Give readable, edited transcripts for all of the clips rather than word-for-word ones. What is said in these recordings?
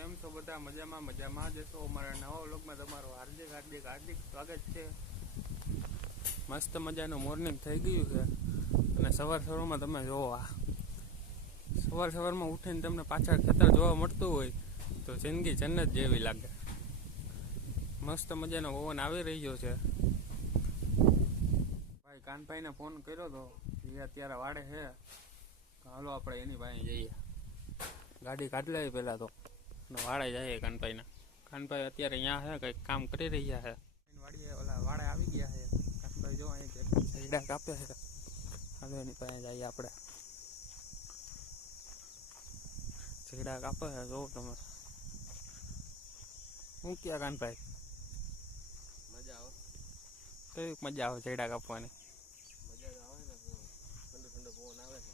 કેમ છો બધા? મજામાં જશો? અમારા નવા વ્લોગમાં તમારું હાર્દિક સ્વાગત છે. મસ્ત મજાનું મોર્નિંગ થઈ ગયું છે અને સવારમાં તમે જોવો, સવારમાં ઉઠીને તમને પાછળ ખેતર જોવા મળતું હોય તો જિંદગી જન્નત જેવી લાગે. મસ્ત મજાનો પવન આવી રહ્યો છે. ભાઈ કાનભાઈને ફોન કર્યો તો, એ અત્યારે વાડે છે. હાલો આપણે એની પાસે જઈએ. ગાડી કાઢી લાવી પહેલાં તો વાડે જાય. કાનભાઈ અત્યારે અહીંયા છે, કંઈક કામ કરી રહ્યા છે. વાડીએ વાડે આવી ગયા છે. કાનભાઈ જો અહીં ઝીડા કાપે છે. હાલો એની પાસે જઈએ આપણે. ઝીડા કાપે છે, જોવો તમે. શું ક્યાં કાનભાઈ? મજા આવે. કઈ મજા આવે ઝીડા કાપવાની? મજા આવે ને, ઠંડો ઠંડો પવન આવે છે.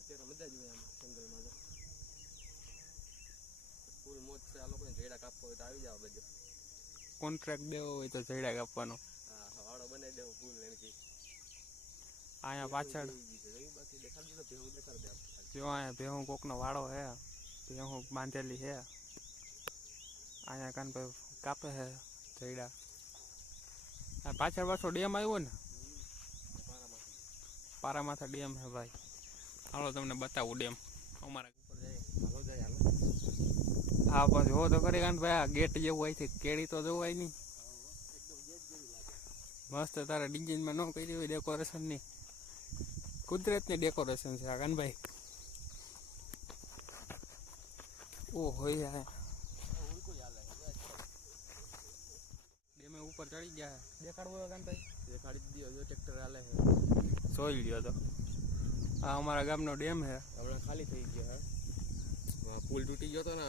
અત્યારે મજા જ હોય આમ જંગલમાં તો ફૂલ મોજ છે. આ લોકોને ઝેડા કાપવો હોય તો આવી જાવ બધે. કોન્ટ્રાક્ટ દેવો હોય તો ઝીડા કાપવાનો. હા, વાળો બનાવી દેવો ફૂલ એનથી. અહીંયા પાછળ બાકી દેખાડી દો, ભેહું દેખાડી દે. જો અહીંયા ભેહું કોકનો વાળો છે, ભેહું બાંધેલી છે. અહીંયા કાનભાઈ કાપે છે ઝીડા. પાછળ ડેમ આવ્યો ને, પારામાથા ડેમ છે ભાઈ. હાલો તમને બતાવું ડેમ અમારા ઉપર જાય. હા બસ જો તો કરી કાનભાઈ, આ ગેટ જેવું અહીંથી કેળી તો જોવાય નહીં. મસ્ત તારા ડિઝાઇનમાં ન કરી હોય ડેકોરેશનની, કુદરતની ડેકોરેશન છે આ કાનભાઈ. ઓ હોય ડેમે ઉપર ચડી ગયા. દેખાડવો કાનભાઈ? દેખાડી દો. જો ટ્રેક્ટર હાલે છે, જોઈ લ્યો તો. આ અમારા ગામનો ડેમ છે. હમણાં ખાલી થઈ ગયો. હા, પુલ તૂટી ગયો હતો ને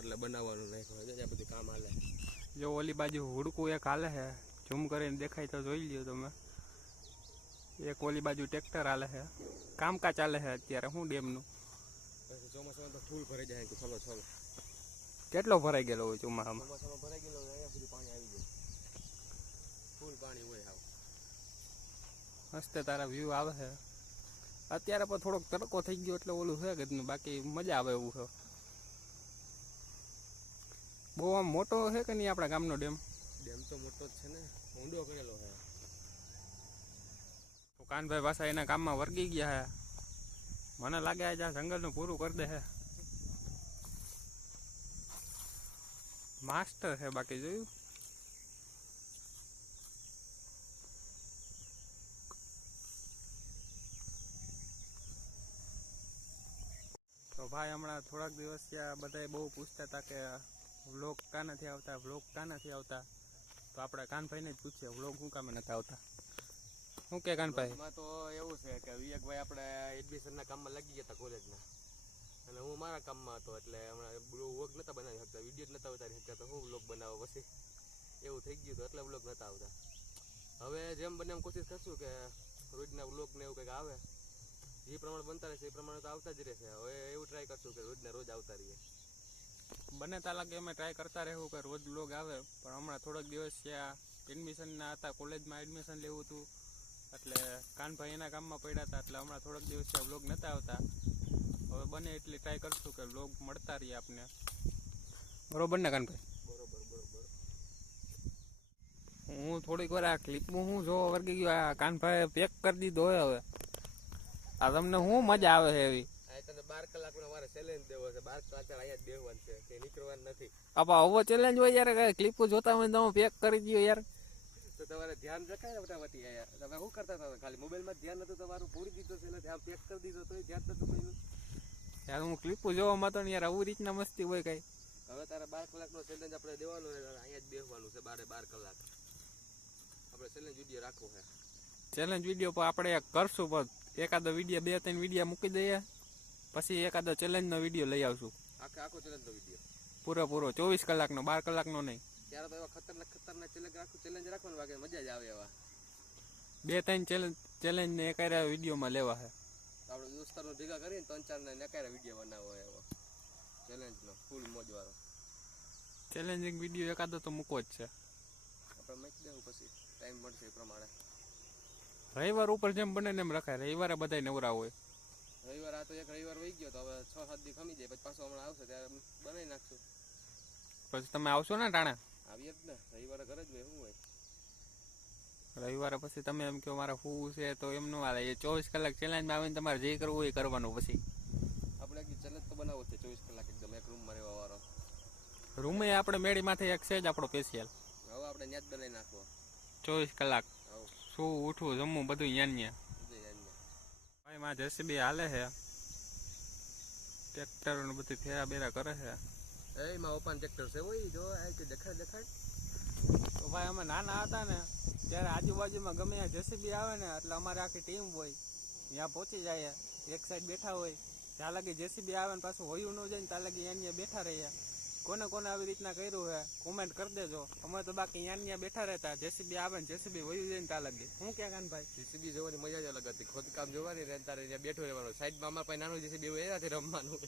એટલે બનાવવાનું નાખ્યું. ત્યાં બધું કામ હાલે. જો ઓલી બાજુ હુડકું એક હાલે છે, ઝૂમ કરીને દેખાય તો જોઈ લ્યો તમે. એક ઓલી બાજુ ટ્રેક્ટર હાલે છે, કામકાજ ચાલે છે અત્યારે. શું ડેમનું ચોમાસામાં તો ફૂલ ભરાઈ જાય. છોલો કેટલો ભરાઈ ગયેલો હોય ચોમાસામાં? ચોમાસામાં ભરાઈ ગયેલો હોય, અહીંયા સુધી પાણી આવી જાય. ફૂલ પાણી હોય. આવ મસ્ત તારા વ્યૂ આવે છે. અત્યારે પણ થોડોક તડકો થઈ ગયો એટલે ઓલું છે કે બાકી મજા આવે એવું છે. બહુ આમ મોટો છે કે નહીં આપણા ગામનો ડેમ? ડેમ તો મોટો જ છે ને, ઊંડો કરેલો છે. તો કાનભાઈ પાછા એના કામમાં વર્ગી ગયા છે. મને લાગે છે આ જંગલનું પૂરું કરી દે છે. માસ્ટર છે બાકી જોયું. તો ભાઈ હમણાં થોડાક દિવસ ત્યાં બધા બહુ પૂછતા હતા કે વ્લોગ કાં નથી આવતા. તો આપણે કાનભાઈને જ પૂછીએ, વ્લોગ શું કામ નથી આવતા? શું કે કાનભાઈ? એમાં તો એવું છે કે વિવેકભાઈ આપણે એડમિશનના કામમાં લાગી ગયા હતા કોલેજના, અને હું મારા કામમાં હતો. એટલે હમણાં વ્લોગ નહોતા બનાવી શકતા, વિડીયો જ નહોતા ઉતારી શકતા. તો હું વ્લોગ બનાવો પછી એવું થઈ ગયું હતું, એટલે વ્લોગ નહોતા આવતા. હવે જેમ બને એમ કોશિશ કરશું કે રોજના વ્લોગ ને એવું કંઈક આવે. જે પ્રમાણે બનતા રહેશે એ પ્રમાણે તો આવતા જ રહેશે. હવે એવું ટ્રાય કરશું કે રોજના રોજ આવતા રહીએ. બને ત્યાં લાગે અમે ટ્રાય કરતા રહેવું કે રોજ વ્લોગ આવે. પણ હમણાં થોડાક દિવસ ત્યાં એડમિશનના હતા, કોલેજમાં એડમિશન લેવું હતું એટલે કાનભાઈ એના કામમાં પડ્યા હતા. એટલે હમણાં થોડાક દિવસ ત્યાં વ્લોગ નહોતા આવતા. હવે બને એટલી ટ્રાય કરશું કે વ્લોગ મળતા રહીએ આપને. બરોબર ને કાનભાઈ? બરોબર. હું થોડીક વાર આ ક્લિપમાં હું જો વર્ગી ગયો. આ કાનભાઈ પેક કરી દીધો હોય. હવે આ તમને શું મજા આવે છે એવી? તને 12 કલાકનો મારે ચેલેન્જ દેવો છે. 12 કલાક અહીંયા જ બેહવાનું છે, કે નીકળવાનું નથી. આપા હવે ચેલેન્જ હોય યાર, ક્લિપ જોતા હોય તમે પેક કરી દો યાર. તો તમારે ધ્યાન રખાય ને ફટાફટી. અહીંયા તમે શું કરતા હતા? ખાલી મોબાઈલમાં ધ્યાન નતું તમારું, પૂરી દીધો છે એટલે આમ પેક કરી દીધો તો ધ્યાન નતું કોઈનું. યાર હું ક્લિપ જોવામાં તો યાર આવું રીતના મસ્તી હોય કઈ. હવે તારે 12 કલાકનો ચેલેન્જ આપણે દેવાનો છે. અહીંયા જ બેસવાનું છે 12 કલાક. આપણે ચેલેન્જ વિડીયો રાખવો છે. ચેલેન્જ વિડીયો પર આપણે કરશું, પણ એકાદો વિડીયો 2-3 વિડીયો મૂકી દઈએ, પછી એકાદો ચેલેન્જનો વિડીયો લઈ આવશું. આખો ચેલેન્જનો વિડીયો પૂરો 24 કલાકનો, 12 કલાકનો નહીં. ત્યારે તો એવા ખતરનાક ચેલેન્જ રાખવાનું, વાગે મજા જ આવે. એવા 2-3 ચેલેન્જ ને એકાયરા વિડીયોમાં લેવા છે. આપણે દોસ્તારો ભેગા કરીને 3-4 ને એકાયરા વિડીયો બનાવવો એવો ચેલેન્જનો ફૂલ મોજવાળો. ચેલેન્જિંગ વિડીયો એકાદો તો મૂકવો જ છે. આપણે મૂકી દેવું, પછી ટાઈમ મળશે એ પ્રમાણે. રવિવાર ઉપર જેમ બને ને એમ રખાય. રવિવારે બધા નવરા હોય. રવિવાર આ તો એક રવિવાર વહી ગયો તો હવે 6-7 દી ખમી જાય પછી પાછો હમણાં આવશે ત્યારે બનાવી નાખશું. પછી તમે આવશો ને ટાણે? આવીએ જ ને, રવિવારે ઘરે જ હોય. શું હોય રવિવારે પછી તમે એમ કહો મારે શું છે તો એમ ન હાલે. એ 24 કલાક ચેલેન્જમાં આવીને તમારે જે કરવું હોય એ કરવાનું. પછી આપણે એક ચેલેન્જ તો બનાવવો છે 24 કલાક એકદમ એક રૂમમાં રહેવા વાળો. રૂમે આપણે મેળીમાંથી એક છે જ આપણો સ્પેશિયલ. હવે આપણે ત્યાં જ બનાવી નાખવો 24 કલાક આવું શું ઉઠવું જમવું બધું ન્યા બધું ભાઈ માં જેસીબી હાલે છે, ટ્રેક્ટર ને બધું ફેરા બેરા કરે છે. એ માં ઓપન ટ્રેક્ટર છે ઓય જો આ કે દેખાડ તો ભાઈ અમે નાના હતા ને ત્યારે આજુબાજુમાં ગમે ત્યાં જેસીબી આવે ને એટલે અમારે આખી ટીમ હોય ત્યાં પહોંચી જાય, એક સાઈડ બેઠા હોય, જ્યાં લગી જેસીબી આવે ને પાછું હોયું ન જાય ને ત્યાં લગી અહીંયા બેઠા રહીએ. કોને કોને આવી રીતના કર્યું છે કોમેન્ટ કરી દેજો. અમે તો બાકી અહીંયા બેઠા રહેતા, જેસીબી આવે ને જેસીબી વયું જાય ને ત્યાં લગી. શું કે કાનભાઈ? જેસીબી જોવાની મજા જ અલગ હતી. ખોદકામ જોવાની ને તારે ત્યાં બેઠો રહેવાનું. સાઈડમાં અમારા પાસે નાનું જેસીબી હોય એનાથી રમવાનું.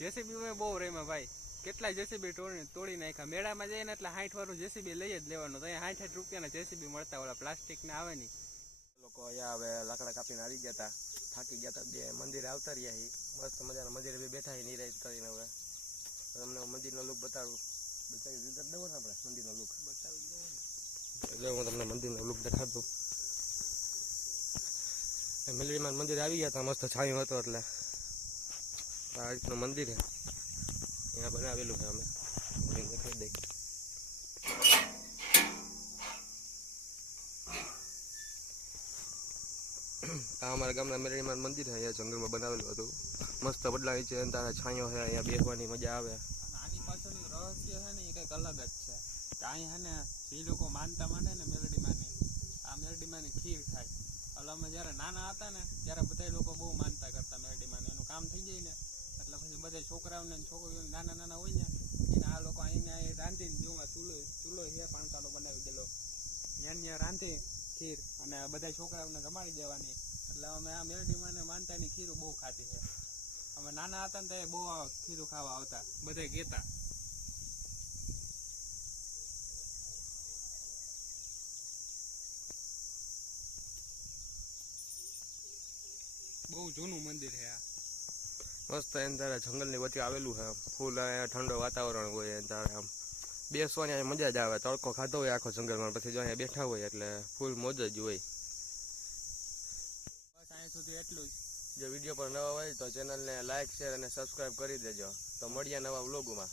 જેસીબી મેં બહુ રમ્યા ભાઈ, કેટલાય જેસીબી તોડી નાખ્યા. મેળામાં જઈએ ને એટલે 60 વાળું જેસીબી લઈ જ લેવાનું. તો અહીંયા 60 રૂપિયાના જેસીબી મળતા, ઓલા પ્લાસ્ટિક ના આવે ને. લોકો અહીંયા હવે લાકડા કાપીને આવી ગયા હતા, થાકી ગયા હતા. બે મંદિરે આવતા રહ્યા છે, મસ્ત મજાના મંદિરે બી બેઠા નિરાશ કરીને. હવે તમને મંદિરનો લુક બતાડું. બતાવી દીધા દેવો ને આપણે મંદિરનો લુક બતાવી દેવો એટલે હું તમને મંદિરનો લુક દેખાડું. મેલડીમાં મંદિર આવી ગયા હતા, મસ્ત છાંયો હતો. એટલે આ રીતનું મંદિર છે, અહીંયા બનાવેલું છે. અમે દેખાડી દઈ. આ અમારા ગામના મેલડીમાં મંદિર છે, અહીંયા જંગલમાં બનાવેલું હતું. મસ્ત બદલાય છે, તારા છાંયો છે, અહીંયા બેસવાની મજા આવે. આની પાછળનું રહસ્ય છે ને એ કંઈક અલગ જ છે. અહીંયા છે ને જે લોકો માનતા માને ને મેલડીમાંની, આ મેલડીમાંની ખીર થાય. એટલે અમે જ્યારે નાના હતા ને ત્યારે બધા લોકો બહુ માનતા કરતા મેલડીમાં. એનું કામ થઈ જાય ને એટલે પછી બધા છોકરાઓને છોકરીઓને નાના નાના હોય ને એને આ લોકો અહીંયા રાંધીને જોવા ચૂલો છે પાણકાનો બનાવી દેલો, ત્યાં રાંધી ખીર અને બધા છોકરાઓને જમાડી દેવાની. એટલે અમે આ મેલડીમાં માનતાની ખીરું બહુ ખાધી છે. અમે નાના હતા ને ત્યારે બહુ ખીરું ખાવા આવતા, બધા કહેતા. બહુ જૂનું મંદિર છે આ. મસ્ત એને તારે જંગલની વચ્ચે આવેલું છે. ફૂલ અહીંયા ઠંડો વાતાવરણ હોય, એને તારે આમ બેસવાની મજા જ આવે. તડકો ખાધો હોય આખો જંગલમાં, પછી જો અહીંયા બેઠા હોય એટલે ફૂલ મોજ જ હોય. બસ અહીં સુધી એટલું જ. જો વિડીયો પર નવા હોય તો ચેનલને લાઇક શેર અને સબસ્ક્રાઈબ કરી દેજો. તો મળીએ નવા વ્લોગમાં.